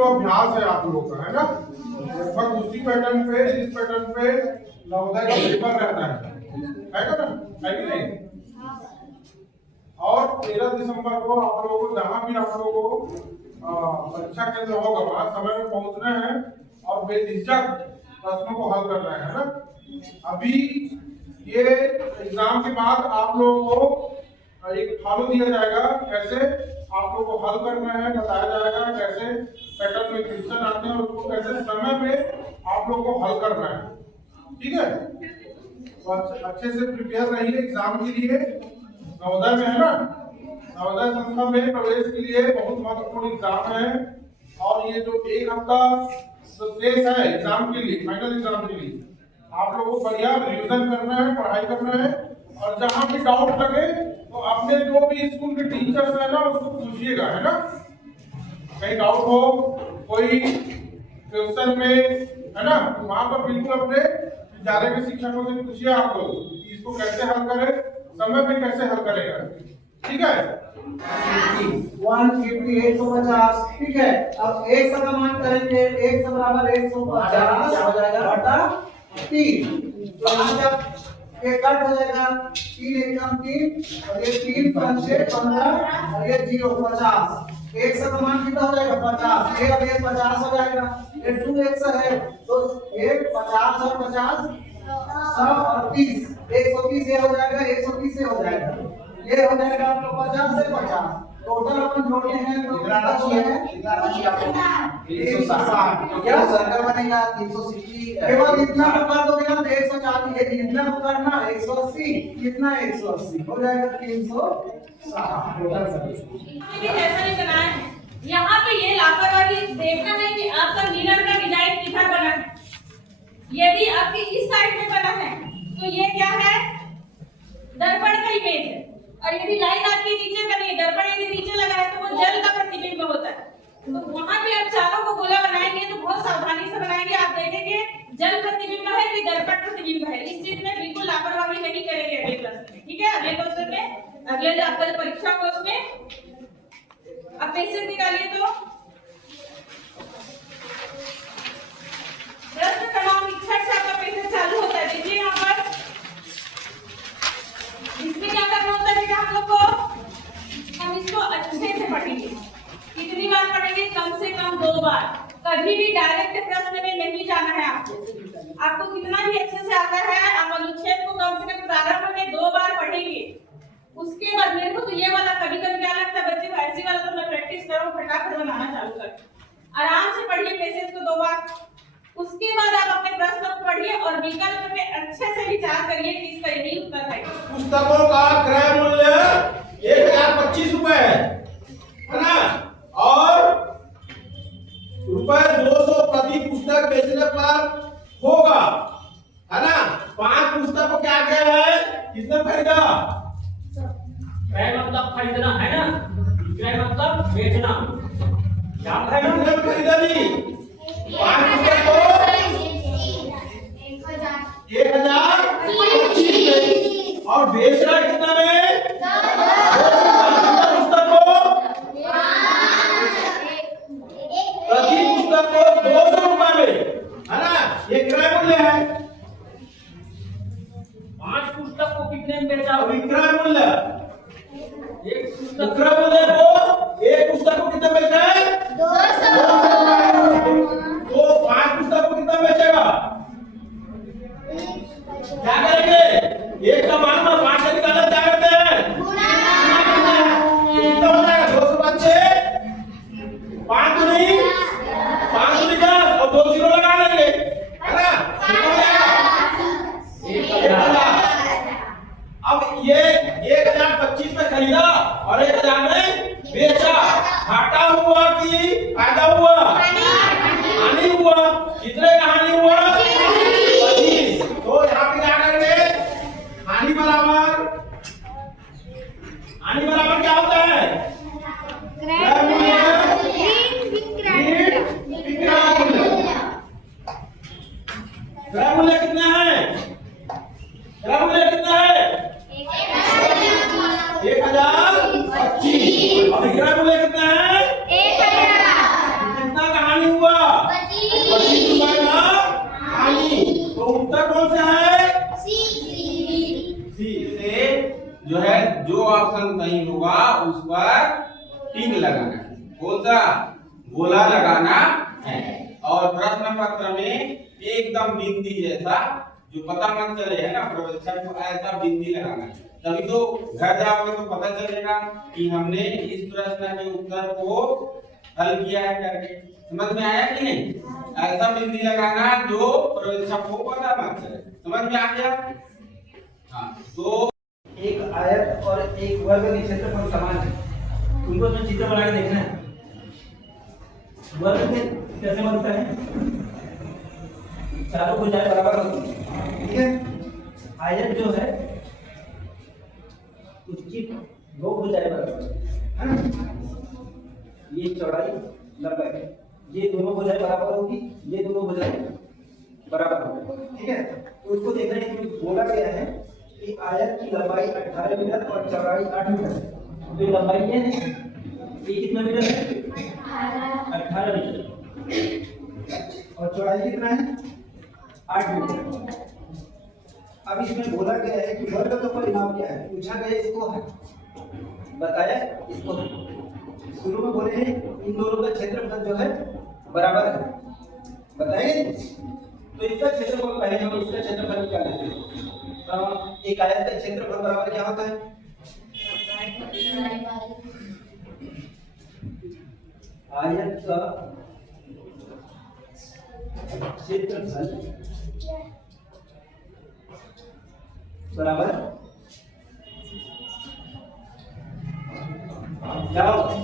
जो अभ्यास है आप लोगों का, है ना, लगभग उसी पैटर्न पे, जिस पैटर्न पे नवोदय का पेपर रहता है ना, है कि नहीं? और 13 दिसंबर को आप लोगों को जहां भी आप लोगों को परीक्षा केंद्र होगा वहां समय में पहुंचना है और बेझिझक प्रश्नों को हल करना है ना। अभी ये एग्जाम के बाद आप लोगों को एक फॉलो दिया जाएगा, कैसे आप लोगों को हल करना है, बताया जाएगा कैसे पैटर्न में क्वेश्चन आते हैं और उसको कैसे समय पे आप लोगों को हल करना है, ठीक है? तो अच्छे से प्रिपेयर रहिए एग्जाम के लिए। नवोदय में है ना, नवोदय संस्था में प्रवेश के लिए बहुत महत्वपूर्ण एग्जाम है और ये जो एक हफ्ता शेष है एग्जाम के लिए, फाइनल एग्जाम के लिए, आप लोगों को बढ़िया रिवीजन करना है, पढ़ाई करना है और जहां भी डाउट लगे तो अपने जो भी स्कूल के टीचर्स है ना उसको पूछिएगा, है ना। कहीं डाउट हो कोई क्वेश्चन में, है ना, तो वहां पर बिल्कुल अपने विद्यालय के शिक्षकों से पूछिए आप लोग इसको कैसे हल करें, समय पे कैसे हल करेगा, ठीक है? 150 150, ठीक है। अब 1 का मान करेंगे, 1 से बराबर 150 हो जाएगा बटा 3। तो यहाँ जब ये कट हो जाएगा 3 एकम 3 और ये 3 5 6 15 और ये 0 50। 1 का मान कितना हो जाएगा 50, ये और ये 50 हो जाएगा। ये 2x है तो ये 50 और 50 100 और 30, 130 ये हो जाएगा, 130 से हो जाएगा, ये हो जाएगा आपको 50 से 50। टोटल अपन जोड़े हैं तो कितना है 360। क्या सर्कल बनेगा 360। केवल इतना कर दोगे ना 140, ये इतना करना 180, कितना 180 हो जाएगा 360 टोटल सर्विस। ऐसा नहीं बनाया है, यहाँ पे ये लापरवाही देखना है कि आपका मिरर का डिजाइन कितना बना है। यदि आपकी इस साइड में बना है तो ये क्या है, दर्पण का इमेज है, और यदि लाइन आपके नीचे बनी है, दर्पण यदि नीचे लगा है तो वो जल का प्रतिबिंब होता है। तो वहां पे आप चारों को गोला बनाएंगे तो बहुत सावधानी से बनाएंगे, आप देखेंगे जल प्रतिबिंब है कि दर्पण प्रतिबिंब है। इस चीज में बिल्कुल लापरवाही नहीं करेंगे अगले क्लास में, ठीक है? अगले क्वेश्चन में, अगले आपका परीक्षा को उसमें आप पैसे निकालिए। तो प्रश्न क्रमांक 61 से आपका पैसे चालू होता है, देखिए यहाँ पर। इसमें क्या करना होता है बेटा हम लोग को, हम इसको अच्छे से पढ़ेंगे। कितनी बार पढ़ेंगे? कम से कम 2 बार। कभी भी डायरेक्ट प्रश्न में नहीं जाना है आपको कितना भी अच्छे से आता है, आप अनुच्छेद को कम से कम प्रारंभ में 2 बार पढ़ेंगे। उसके बाद मेरे को तो ये वाला कभी कभी क्या लगता है बच्चे को, ऐसी वाला तो मैं प्रैक्टिस करो, फटाफट बनाना चालू कर, आराम से पढ़िए पैसेज को 2 बार। उसके बाद आप अपने प्रश्न को पढ़िए और विकल्प में अच्छे से विचार करिए कि इसका यही उत्तर है। पुस्तकों का क्रय मूल्य 1025 रुपए है ना, और ₹200 प्रति पुस्तक बेचने पर होगा, है ना। 5 पुस्तक को क्या क्या है, कितने खरीदा? क्रय मतलब खरीदना है ना, क्रय मतलब बेचना। क्या खरीदा जी 5 पुस्तक को 1025 और बेच रहा कितना में? पुस्तक को प्रति पुस्तक को 200 रुपए में, है ना, ये क्रय मूल्य है। 5 पुस्तक को कितने में बेचा? विक्रय मूल्य, एक पुस्तक विक्रय मूल्य को, एक पुस्तक को कितने बेचा है? 200। तो 5 पुस्तक को कितना बेचेगा? क्या करेंगे? एक का मान 5 से निकाला, क्या करते हैं? कितना हो जाएगा? 200 5 नहीं 5 निकाल और 2 जीरो लगा लेंगे, है ना, कितना हो जाएगा? अब ये 1025 में खरीदा और 1000 में बेचा, घाटा हुआ कि फायदा हुआ? हानि हुआ। कितने का हानि हुआ? 25। तो यहाँ पे क्या करेंगे? हानि बराबर क्या होता है? क्रय मूल्य विक्रय मूल्य। क्रय मूल्य कितना है? क्रय मूल्य कितना है? 1025। और विक्रय मूल्य कितना है? 1000। कितना का हानि है जो ऑप्शन सही होगा उस पर टिक लगाना है। कौन सा? गोला लगाना है। और प्रश्न पत्र में एकदम बिंदी जैसा जो पता मत चले है ना प्रवेशक को, ऐसा बिंदी लगाना है। तभी तो घर जाओगे तो पता चलेगा कि हमने इस प्रश्न के उत्तर को हल किया है करके। समझ में आया कि नहीं? ऐसा बिंदी लगाना जो प्रवेशक को पता मत चले। समझ में आ गया? हाँ, तो एक आयत और एक वर्ग के क्षेत्रफल समान है। तुमको उसमें चित्र बना के देखना है। वर्ग में कैसे बनता है? चारों भुजाएं बराबर होती हैं, ठीक है। आयत जो है उसकी दो भुजाएं बराबर है ना। ये चौड़ाई लंबाई, ये दोनों भुजाएं बराबर होगी, ये दोनों भुजाएं बराबर होगी, ठीक है। तो उसको देखना है कि बोला गया है कि आयत की लंबाई 18 मीटर और चौड़ाई 8 मीटर। तो लंबाई ये है, ये कितना मीटर है? 18 मीटर। और चौड़ाई कितना है? 8 मीटर। अब इसमें बोला गया है कि वर्ग का परिणाम क्या है। पूछा गया इसको है, बताया इसको है। शुरू में बोले हैं इन दोनों का क्षेत्रफल जो है बराबर है, बताइए। तो इसका क्षेत्रफल पहले हम इसका क्षेत्रफल निकाल लेते हैं। एक आयत का क्षेत्रफल बराबर क्या होता है? आयत का क्षेत्रफल बराबर क्या होगा?